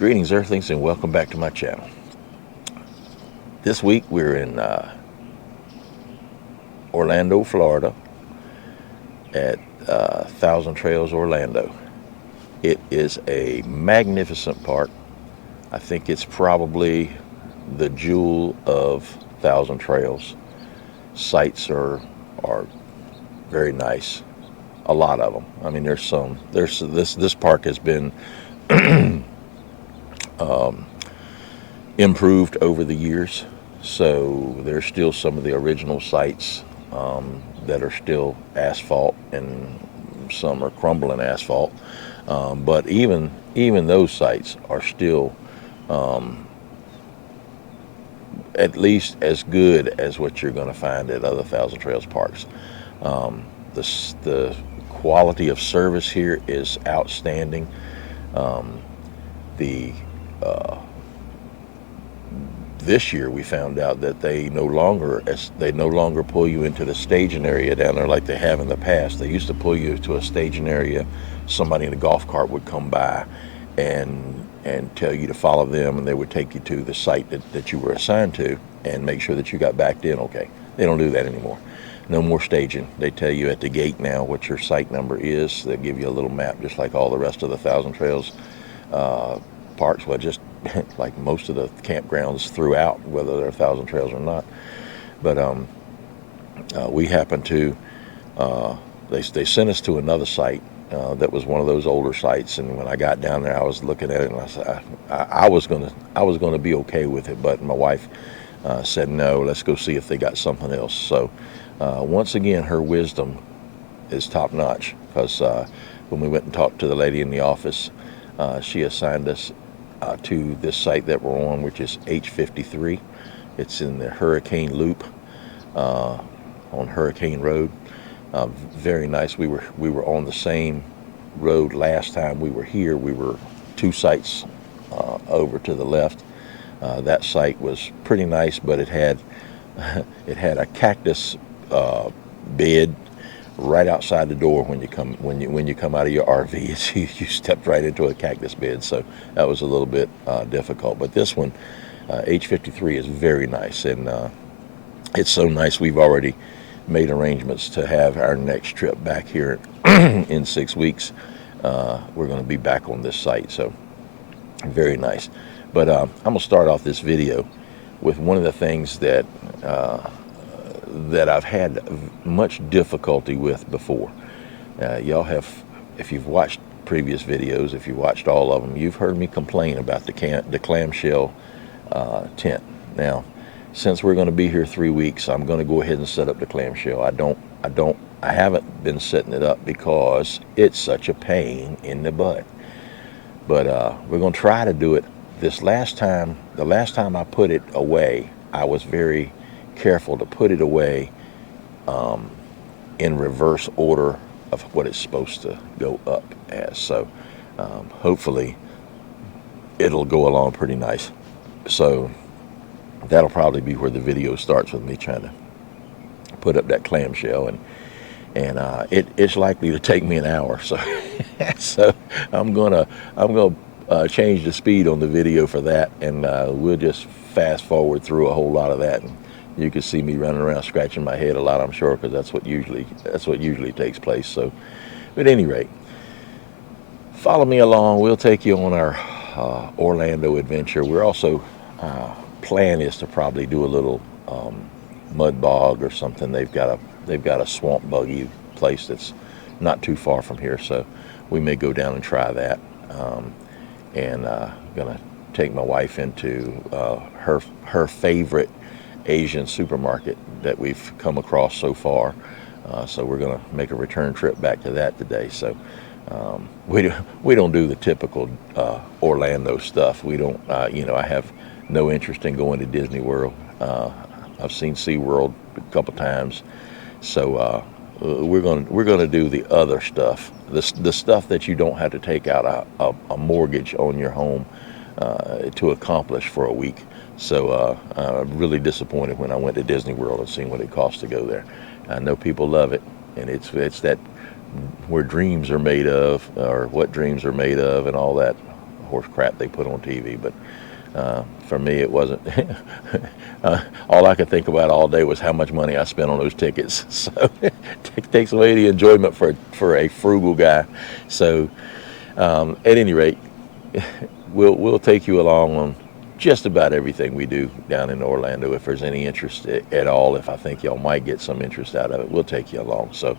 Greetings, Earthlings, and welcome back to my channel. This week we're in Orlando, Florida, at Thousand Trails, Orlando. It is a magnificent park. I think it's probably the jewel of Thousand Trails. Sights are very nice. A lot of them. I mean, There's this park has been improved over the years. So there's still some of the original sites that are still asphalt, and some are crumbling asphalt. But even those sites are still at least as good as what you're going to find at other Thousand Trails parks. The quality of service here is outstanding. The This year we found out that they no longer pull you into the staging area down there like they have in the past. They used to pull you to a staging area. Somebody in a golf cart would come by and tell you to follow them, and they would take you to the site that you were assigned to and make sure that you got backed in okay. They don't do that anymore. No more staging. They tell you at the gate now what your site number is. They give you a little map, just like all the rest of the Thousand Trails parks. Well, just like most of the campgrounds throughout, whether they're Thousand Trails or not. But we happened to, they sent us to another site that was one of those older sites. And when I got down there, I was looking at it, and I said I was gonna be okay with it, but my wife said no. Let's go see if they got something else. So once again, her wisdom is top notch, because when we went and talked to the lady in the office, she assigned us to this site that we're on, which is H53. It's in the Hurricane Loop on Hurricane Road. Very nice. We were on the same road last time we were here. We were two sites over to the left. That site was pretty nice, but it had a cactus bed right outside the door when you come out of your RV. You stepped right into a cactus bed, so that was a little bit difficult. But this one, H53, is very nice, and it's so nice we've already made arrangements to have our next trip back here in 6 weeks. We're going to be back on this site, so very nice. But I'm going to start off this video with one of the things that I've had much difficulty with before. Y'all have, if you've watched previous videos, if you watched all of them, you've heard me complain about the clamshell tent. Now, since we're going to be here 3 weeks, I'm going to go ahead and set up the clamshell. I haven't been setting it up because it's such a pain in the butt. But we're going to try to do it. The last time I put it away, I was very careful to put it away in reverse order of what it's supposed to go up as. So hopefully it'll go along pretty nice. So that'll probably be where the video starts, with me trying to put up that clamshell, and it's likely to take me an hour. So so I'm gonna change the speed on the video for that, and we'll just fast forward through a whole lot of that, and you can see me running around scratching my head a lot, I'm sure, because that's what usually takes place. So, at any rate, follow me along. We'll take you on our Orlando adventure. We're also plan is to probably do a little mud bog or something. They've got a swamp buggy place that's not too far from here, so we may go down and try that. And gonna take my wife into her favorite Asian supermarket that we've come across so far. So we're gonna make a return trip back to that today. So we don't do the typical Orlando stuff. We don't. I have no interest in going to Disney World. I've seen SeaWorld a couple times. So we're gonna do the other stuff, the stuff that you don't have to take out a mortgage on your home to accomplish for a week. So I'm really disappointed when I went to Disney World and seen what it costs to go there. I know people love it, and it's that where dreams are made of, or what dreams are made of, and all that horse crap they put on TV. But for me, it wasn't. All I could think about all day was how much money I spent on those tickets. So it takes away the enjoyment for a frugal guy. So at any rate, we'll take you along on just about everything we do down in Orlando. If there's any interest at all, if I think y'all might get some interest out of it, we'll take you along. So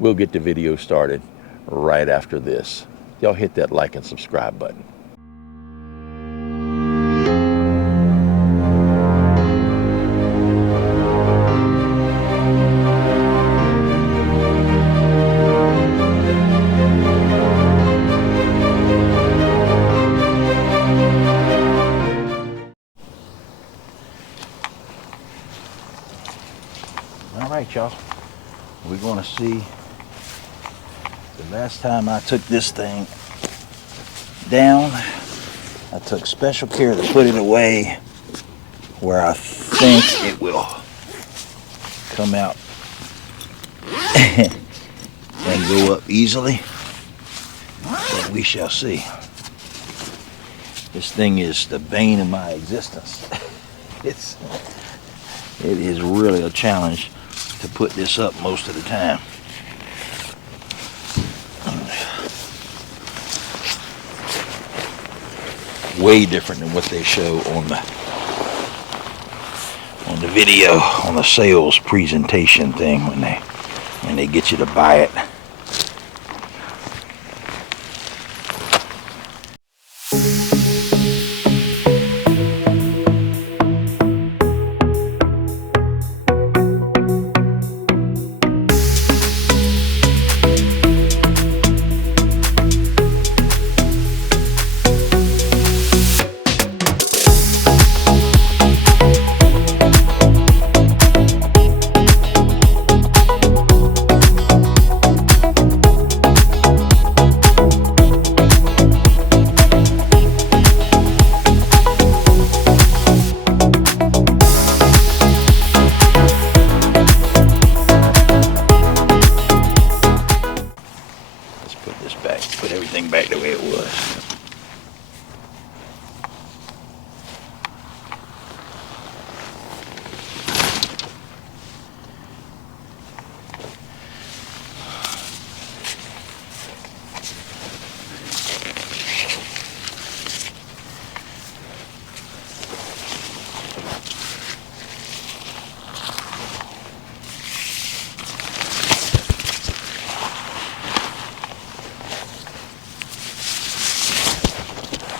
we'll get the video started right after this. Y'all hit that like and subscribe button. All right, y'all, we're going to see. The last time I took this thing down, I took special care to put it away where I think it will come out and go up easily, but we shall see. This thing is the bane of my existence. It is really a challenge to put this up most of the time. Way different than what they show on the video, on the sales presentation thing when they get you to buy it. Put everything back the way it was.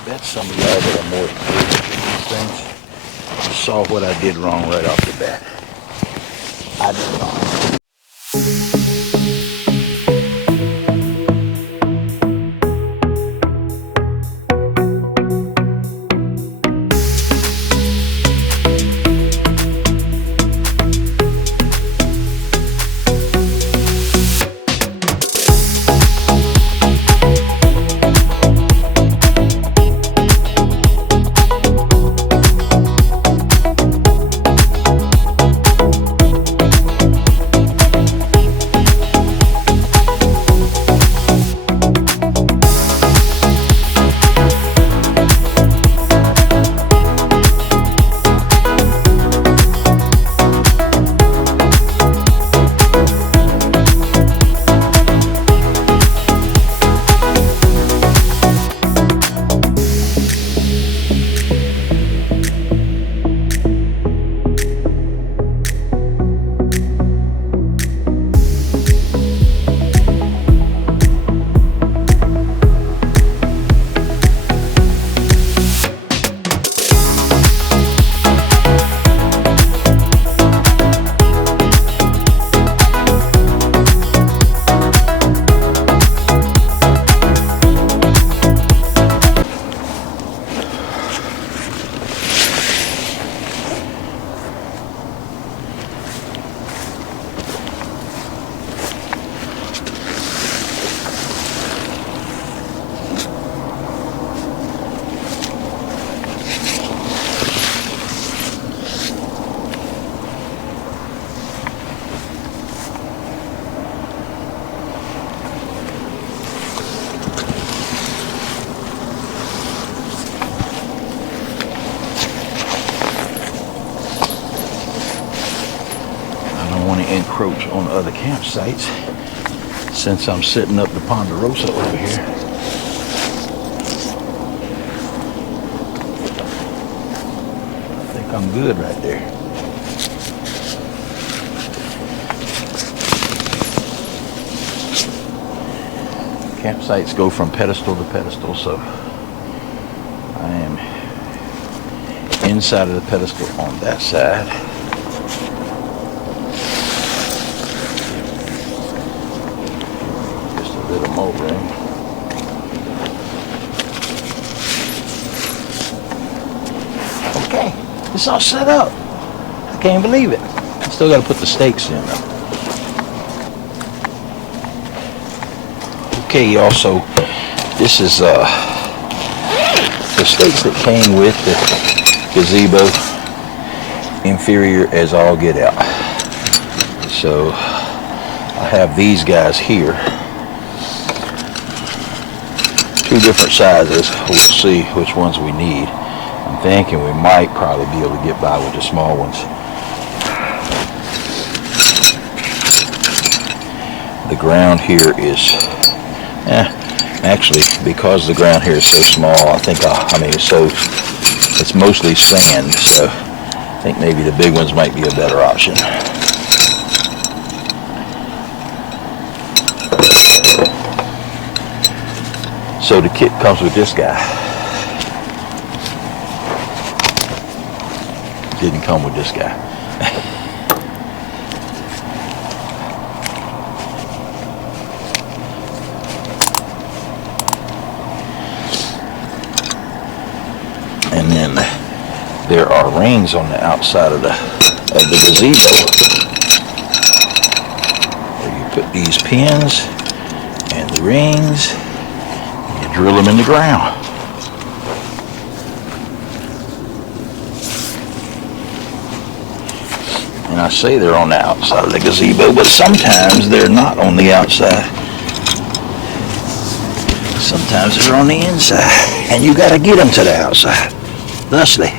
Bet some of y'all that are more experienced in these things saw what I did wrong right off the bat. I did wrong. approach on other campsites since I'm sitting up the Ponderosa over here. I think I'm good right there. Campsites go from pedestal to pedestal, so I am inside of the pedestal on that side. Just a little more room. Okay, it's all set up. I can't believe it. I still got to put the stakes in though. Okay, y'all, so this is the stakes that came with the gazebo, inferior as all get out. So I have these guys here, 2 different sizes. We'll see which ones we need. I'm thinking we might probably be able to get by with the small ones. The ground here is actually, because the ground here is so small, I think it's mostly sand, so I think maybe the big ones might be a better option. So the kit comes with this guy. Didn't come with this guy. And then there are rings on the outside of the gazebo where you put these pins and the rings and you drill them in the ground. And I say they're on the outside of the gazebo, but sometimes they're not on the outside. Sometimes they're on the inside, and you got to get them to the outside. Thusly.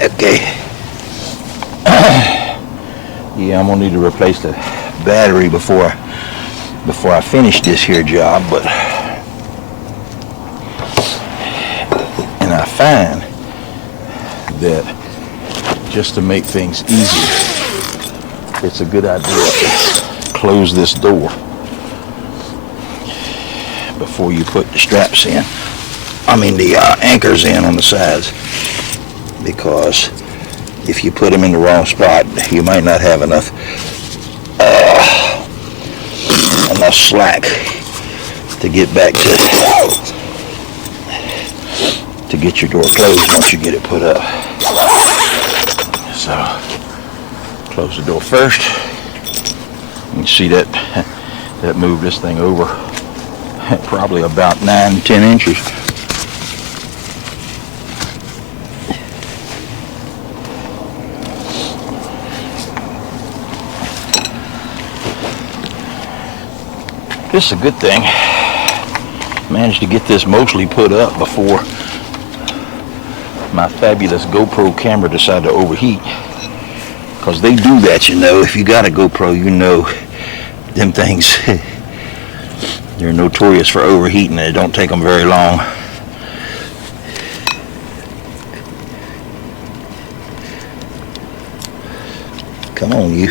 Okay. Yeah, I'm gonna need to replace the battery before I finish this here job, but and I find that just to make things easier, it's a good idea to close this door before you put the straps in. I mean the anchors in on the sides. Because if you put them in the wrong spot, you might not have enough slack to get back to get your door closed once you get it put up. So close the door first. You can see that moved this thing over probably about 9-10 inches. This is a good thing. Managed to get this mostly put up before my fabulous GoPro camera decided to overheat. Because they do that, you know. If you got a GoPro, you know them things, they're notorious for overheating and it don't take them very long. Come on, you.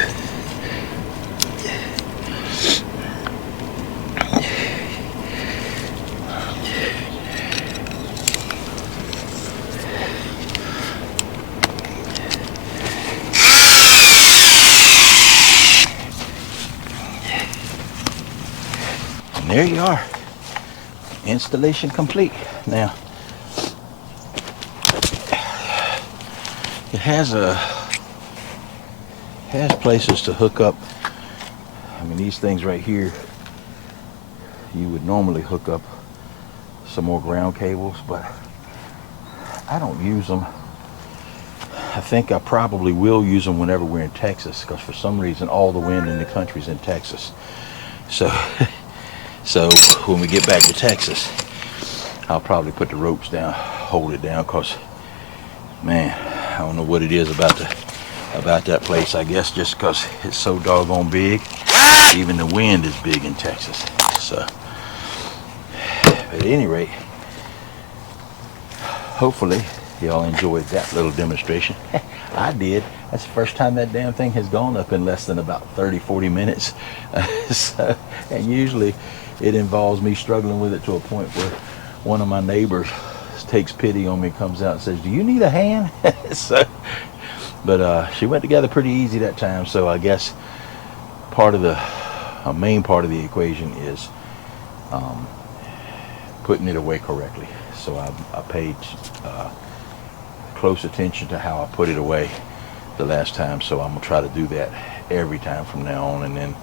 there you are. Installation complete. Now, it has places to hook up. I mean, these things right here, you would normally hook up some more ground cables, but I don't use them. I think I probably will use them whenever we're in Texas, because for some reason all the wind in the country's in Texas. So when we get back to Texas, I'll probably put the ropes down, hold it down, because man, I don't know what it is about that place. I guess just because it's so doggone big. Even the wind is big in Texas. So at any rate, hopefully y'all enjoyed that little demonstration. I did. That's the first time that damn thing has gone up in less than about 30-40 minutes. And usually it involves me struggling with it to a point where one of my neighbors takes pity on me, comes out and says, "Do you need a hand?" But she went together pretty easy that time. So I guess a main part of the equation is putting it away correctly. So I paid close attention to how I put it away the last time, so I'm gonna try to do that every time from now on, and then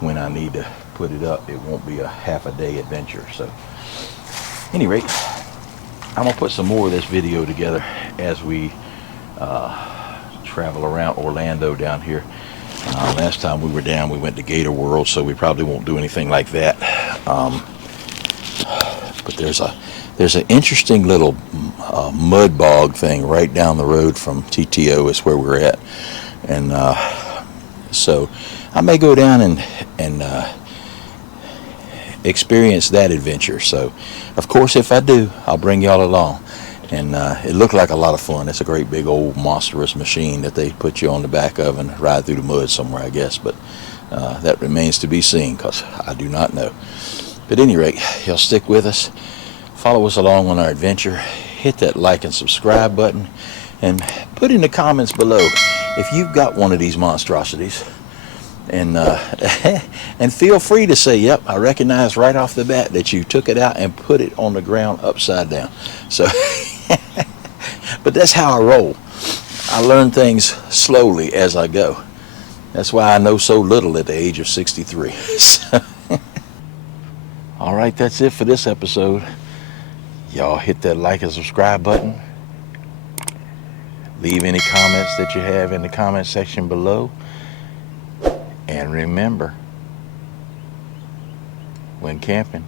when I need to put it up, it won't be a half a day adventure. So any rate, I'm gonna put some more of this video together as we travel around Orlando down here. Last time we were down, we went to Gator World, so we probably won't do anything like that. But there's an interesting little mud bog thing right down the road from TTO is where we're at, and so I may go down and experience that adventure. So of course, if I do, I'll bring y'all along. And it looked like a lot of fun. It's a great big old monstrous machine that they put you on the back of and ride through the mud somewhere, I guess. But that remains to be seen, because I do not know. But at any rate, y'all stick with us. Follow us along on our adventure. Hit that like and subscribe button. And put in the comments below if you've got one of these monstrosities. And and feel free to say, "Yep, I recognize right off the bat that you took it out and put it on the ground upside down." So, but that's how I roll. I learn things slowly as I go. That's why I know so little at the age of 63. So, all right, that's it for this episode. Y'all hit that like and subscribe button. Leave any comments that you have in the comment section below. And remember, when camping,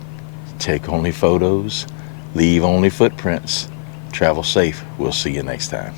take only photos, leave only footprints. Travel safe. We'll see you next time.